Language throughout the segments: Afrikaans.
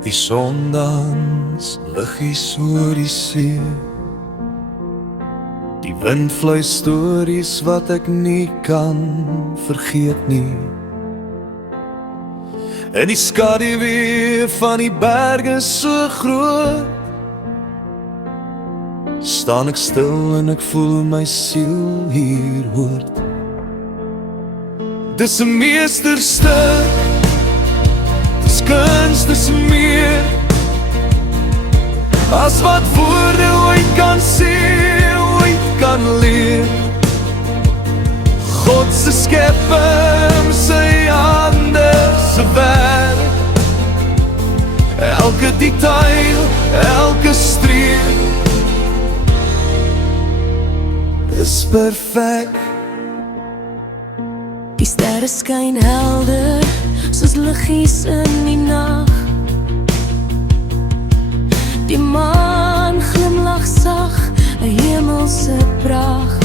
Die son dans liggies oor die see. Die wind vlei stories wat ek nie kan vergeet nie. En die skaduwee van die berge so groot, staan ek stil en ek voel my siel hier hoort. Dis 'n meesterstuk, dis kuns, dis meer as wat woorde ooit kan sê, ooit kan leer. God se skepping, sy hande se werk, elke detail, elke streep is perfek. Die sterre skyn helder soos liggies in die nag. Die maan glimlag sag, 'n hemelse pracht.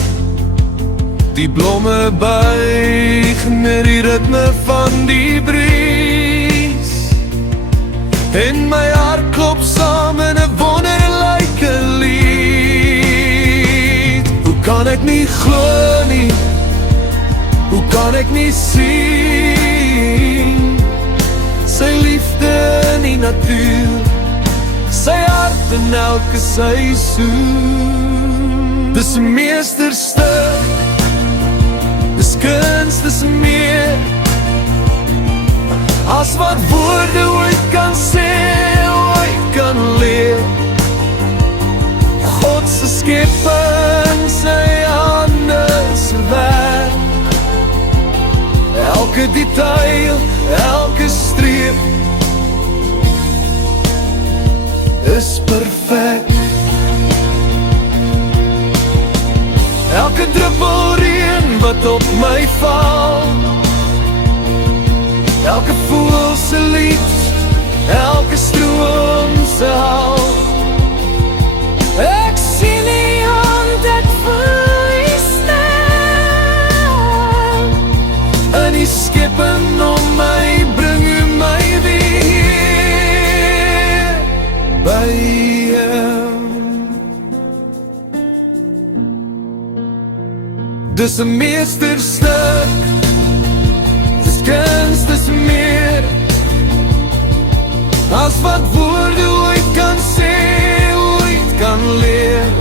Die blomme buig met die ritme van die bries, en my hart klop saam in 'n wonderlike lied. Hoe kan ek nie glo nie, hoe kan ek nie sien sy liefde in die natuur, sy hart in elke seisoen. Dis 'n meesterstuk, dis kuns, dis meer as wat woorde ooit kan sê, ooit kan leer. God se skepping, sy hande se werk, elke detail, elke streep is perfek. Elke druppel reën wat op my val, elke voël se lied, elke stroom se hal. Ek sien die hand, ek voel die stem, en die skepping om my bring u my weer by hem. Dis 'n meesterstuk, dis kuns, dis meer as wat woorde ooit kan sê, ooit kan leer.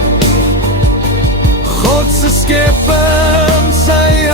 God se skepping, sy